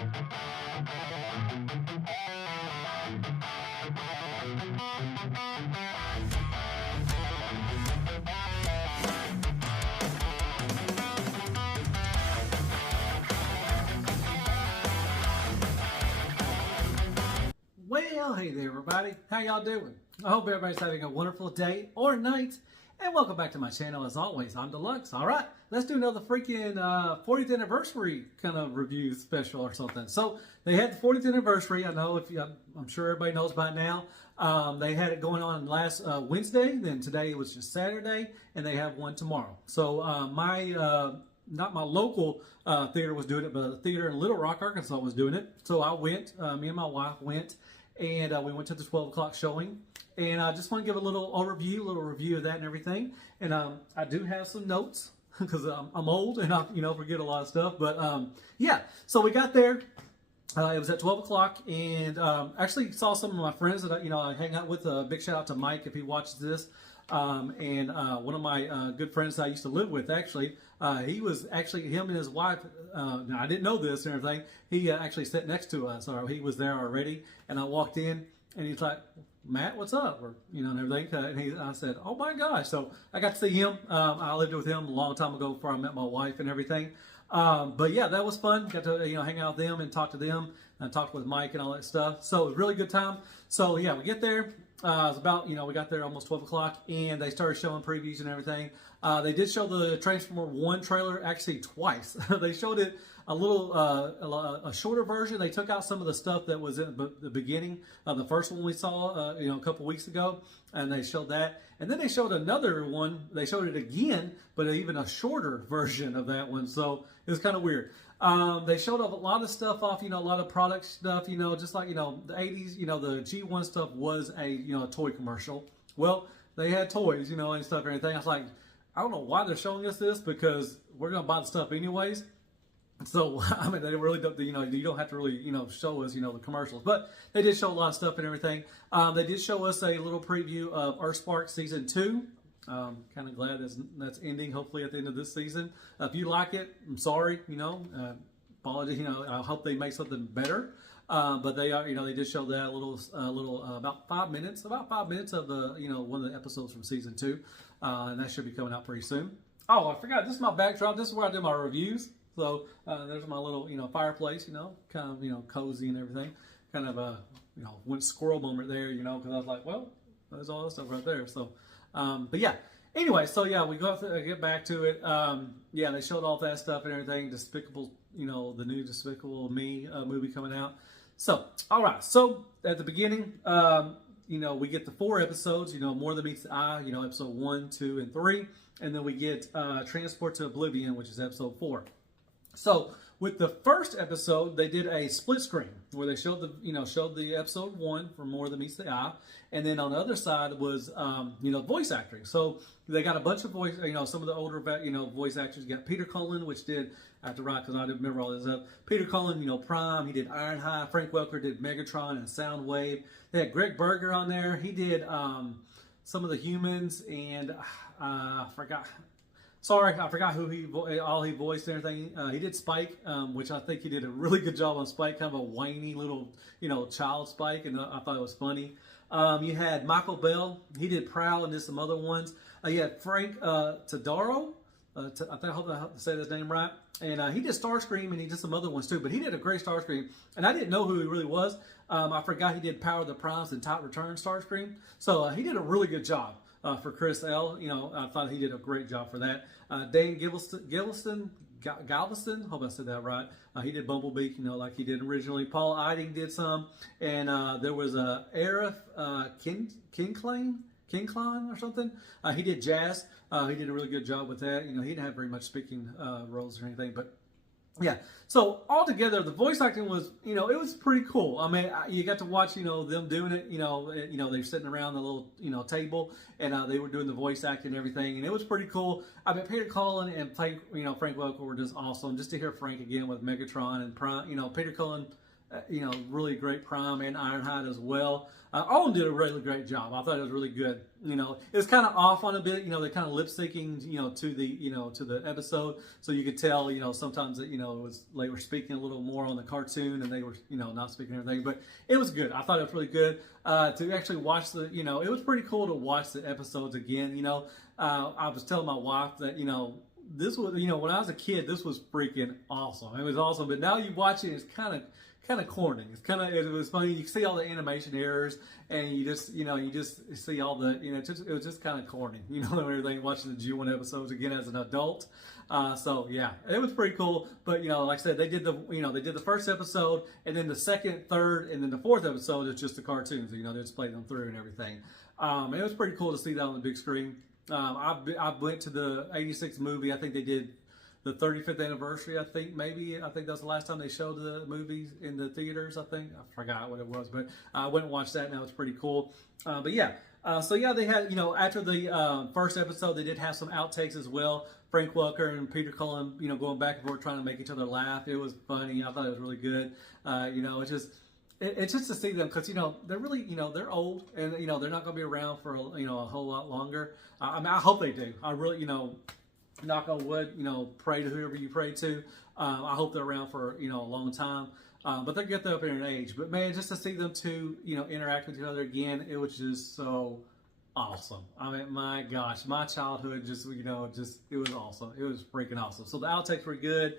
Well, hey there everybody, how y'all doing? I hope everybody's having a wonderful day or night, and welcome back to my channel. As always, I'm Deluxe. Alright, let's do another freaking 40th anniversary kind of review special or something. So, they had the 40th anniversary. I know, I'm sure everybody knows by now. They had it going on last Wednesday, then today it was just Saturday, and they have one tomorrow. So, not my local theater was doing it, but a theater in Little Rock, Arkansas was doing it. So I went, me and my wife went, and we went to the 12 o'clock showing. And I just want to give a little review of that and everything. And I do have some notes because I'm old and I forget a lot of stuff. But yeah, so we got there. It was at 12 o'clock, and actually saw some of my friends that I hang out with. Big shout out to Mike if he watches this. And one of my good friends that I used to live with, actually, he was actually, him and his wife, now I didn't know this and everything, he actually sat next to us, or he was there already, and I walked in, and he's like, Matt, what's up? Or, and everything, and I said, oh my gosh, so I got to see him. I lived with him a long time ago before I met my wife and everything. But yeah, that was fun. Got to hang out with them and talk to them, and talk with Mike and all that stuff. So it was a really good time. So yeah, we get there. It was about, we got there almost 12 o'clock, and they started showing previews and everything. They did show the Transformer 1 trailer actually twice. They showed it a little, a shorter version. They took out some of the stuff that was in the beginning of the first one we saw, a couple weeks ago, and they showed that. And then they showed another one. They showed it again, but even a shorter version of that one. So it was kind of weird. They showed off a lot of stuff off, a lot of product stuff, just like, the 80s, the G1 stuff was a toy commercial. Well, they had toys, and stuff and everything. I was like, I don't know why they're showing us this, because we're going to buy the stuff anyways. So, I mean, they really don't, you don't have to really, show us, the commercials. But they did show a lot of stuff and everything. They did show us a little preview of Earthspark Season 2. Kind of glad that's ending, hopefully, at the end of this season. If you like it, I'm sorry, apologies, I hope they make something better. But they are, they did show that a little, about 5 minutes of the, one of the episodes from Season 2. And that should be coming out pretty soon. Oh, I forgot, this is my backdrop. This is where I do my reviews. So, there's my little, fireplace, kind of, cozy and everything. Kind of, went squirrel moment there, because I was like, well, there's all this stuff right there. So, but yeah, anyway, so yeah, we get back to it. Yeah, they showed all that stuff and everything. Despicable, the new Despicable Me movie coming out. So, all right, so at the beginning, we get the 4 episodes, More Than Meets the Eye, episode 1, 2, and 3. And then we get Transport to Oblivion, which is episode 4. So with the first episode, they did a split screen where they showed the episode 1 for More Than Meets the Eye, and then on the other side was voice acting. So they got a bunch of voice, some of the older voice actors. You got Peter Cullen, which did, I have to write because I didn't remember all this up. Peter Cullen, Prime, he did Ironhide. Frank Welker did Megatron and Soundwave. They had Greg Berger on there. He did some of the humans, and I forgot. Sorry, I forgot who he voiced and everything. He did Spike, which I think he did a really good job on Spike, kind of a whiny little, child Spike, and I thought it was funny. You had Michael Bell. He did Prowl and did some other ones. You had Frank Tadaro. I hope I say his name right. And he did Starscream, and he did some other ones too. But he did a great Starscream, and I didn't know who he really was. I forgot he did Power of the Primes and Top Return Starscream. So he did a really good job. For Chris L, I thought he did a great job for that. Dan Galveston, hope I said that right. He did Bumblebee, like he did originally. Paul Eiding did some, and there was Arif Kincline or something. He did Jazz. He did a really good job with that. He didn't have very much speaking roles or anything, but yeah. So altogether, the voice acting was, it was pretty cool. I mean, you got to watch, them doing it. They're sitting around the little, table, and they were doing the voice acting and everything, and it was pretty cool. I mean, Peter Cullen and Frank Welker were just awesome. Just to hear Frank again with Megatron and Prime, Peter Cullen really great Prime and Ironhide as well. All of them did a really great job. I thought it was really good. It was kind of off on a bit. They're kind of lip syncing, to the episode, so you could tell, sometimes that, it was they were speaking a little more on the cartoon, and they were, not speaking everything. But it was good. I thought it was really good to actually watch the. It was pretty cool to watch the episodes again. I was telling my wife that, this was, when I was a kid, this was freaking awesome. It was awesome, but now you watch it, it's kind of corny. It was funny. You see all the animation errors, and you just see all the, it was just kind of corny, everything. Watching the G1 episodes again as an adult. So yeah, it was pretty cool. But like I said, they did the first episode, and then the second, third, and then the fourth episode is just the cartoons. They just played them through and everything. It was pretty cool to see that on the big screen. I went to the '86 movie. I think they did the 35th anniversary. I think that was the last time they showed the movies in the theaters. I forgot what it was, but I went and watched that, and that was pretty cool. But yeah, they had, after the first episode, they did have some outtakes as well. Frank Welker and Peter Cullen, going back and forth trying to make each other laugh. It was funny. I thought it was really good. It's just to see them, because they're really, they're old, and they're not going to be around for a whole lot longer. I hope they do. I really, knock on wood, pray to whoever you pray to. I hope they're around for a long time. But they're getting up in age. But man, just to see them two interact with each other again, it was just so awesome. I mean, my gosh, my childhood just it was awesome. It was freaking awesome. So the outtakes were good.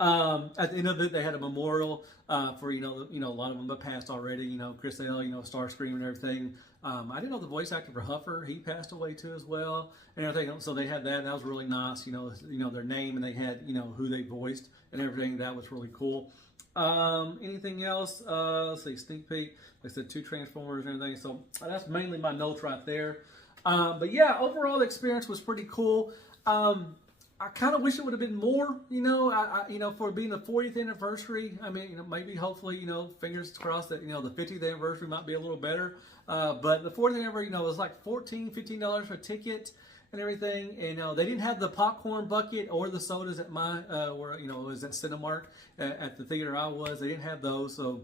At the end of it, they had a memorial for a lot of them have passed already. Chris L, Starscream and everything. I didn't know the voice actor for Huffer, he passed away too as well, and everything. So they had that, and that was really nice. Their name, and they had who they voiced and everything. That was really cool. Anything else? Let's see, sneak peek. Like I said, 2 Transformers and everything. So that's mainly my notes right there. But yeah, overall the experience was pretty cool. I kind of wish it would have been more, for being the 40th anniversary. I mean, maybe, hopefully, fingers crossed that, the 50th anniversary might be a little better. But the 40th anniversary, it was like $14, $15 for a ticket and everything. And, they didn't have the popcorn bucket or the sodas at my, where, it was at Cinemark at the theater I was. They didn't have those, so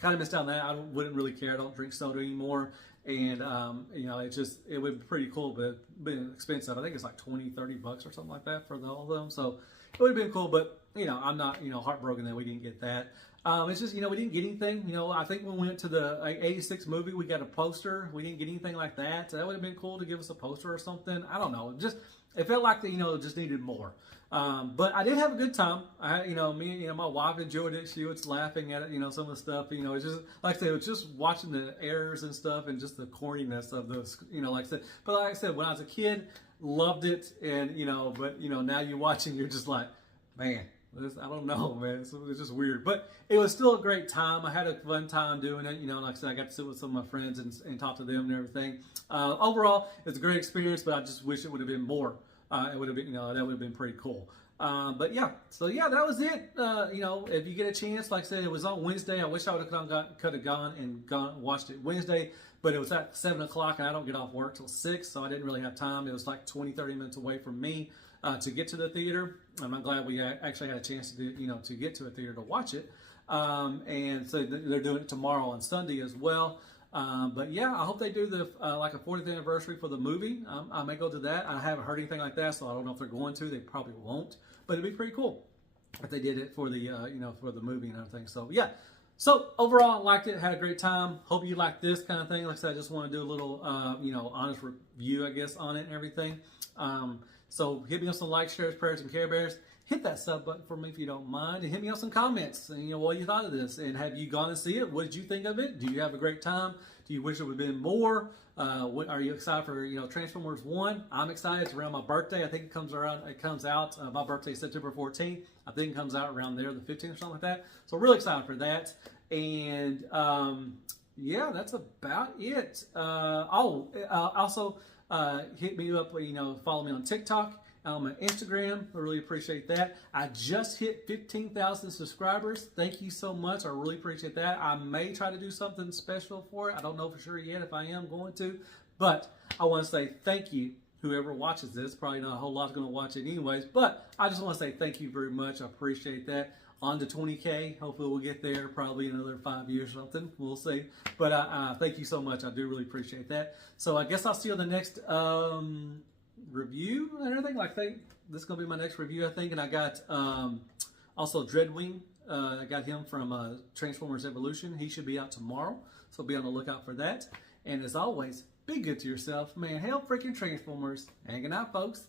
kind of missed out on that. I wouldn't really care. I don't drink soda anymore. And, it would be pretty cool, but been expensive. I think it's like $20, $30 or something like that for all of them. So it would have been cool, but, I'm not, heartbroken that we didn't get that. It's just, we didn't get anything. I think when we went to the 86 movie, we got a poster. We didn't get anything like that. So that would have been cool to give us a poster or something. I don't know. It felt like it just needed more. But I did have a good time. My wife enjoyed it. She was laughing at it, some of the stuff. It's just, like I said, it was just watching the errors and stuff, and just the corniness of those, like I said. But like I said, when I was a kid, loved it, and but now you're watching, you're just like, man, I don't know, man. It's just weird, but it was still a great time. I had a fun time doing it. Like I said, I got to sit with some of my friends and talk to them and everything. Overall, it's a great experience, but I just wish it would have been more. It would have been, that would have been pretty cool. But yeah, so yeah, that was it. If you get a chance, like I said, it was on Wednesday. I wish I would have could have gone and watched it Wednesday, but it was at 7 o'clock, and I don't get off work till 6, so I didn't really have time. It was like 20, 30 minutes away from me to get to the theater. I'm glad we actually had a chance to get to a theater to watch it. And so they're doing it tomorrow on Sunday as well. But yeah, I hope they do the like a 40th anniversary for the movie. I may go to that. I haven't heard anything like that, so I don't know if they're going to. They probably won't, but it'd be pretty cool if they did it for the for the movie and everything. So yeah. So overall, I liked it. Had a great time. Hope you liked this kind of thing. Like I said, I just want to do a little honest review, I guess, on it and everything. So hit me on some likes, shares, prayers, and Care Bears. Hit that sub button for me if you don't mind, and hit me on some comments and what you thought of this, and have you gone to see it? What did you think of it? Do you have a great time? Do you wish it would have been more? What are you excited for? Transformers 1. I'm excited. It's around my birthday. I think it comes out. My birthday is September 14th. I think it comes out around there, the 15th or something like that. So really excited for that. And yeah, that's about it. Also hit me up. Follow me on TikTok. On Instagram. I really appreciate that. I just hit 15,000 subscribers. Thank you so much. I really appreciate that. I may try to do something special for it. I don't know for sure yet if I am going to, but I want to say thank you, whoever watches this. Probably not a whole lot's going to watch it anyways, but I just want to say thank you very much. I appreciate that. on to 20K. Hopefully we'll get there probably in another 5 years or something. We'll see. But thank you so much. I do really appreciate that. So I guess I'll see you on the next review and everything. Like, this is going to be my next review, I think. And I got also Dreadwing. I got him from Transformers Evolution. He should be out tomorrow. So be on the lookout for that. And as always, be good to yourself. Man, hell freaking Transformers. Hanging out, folks.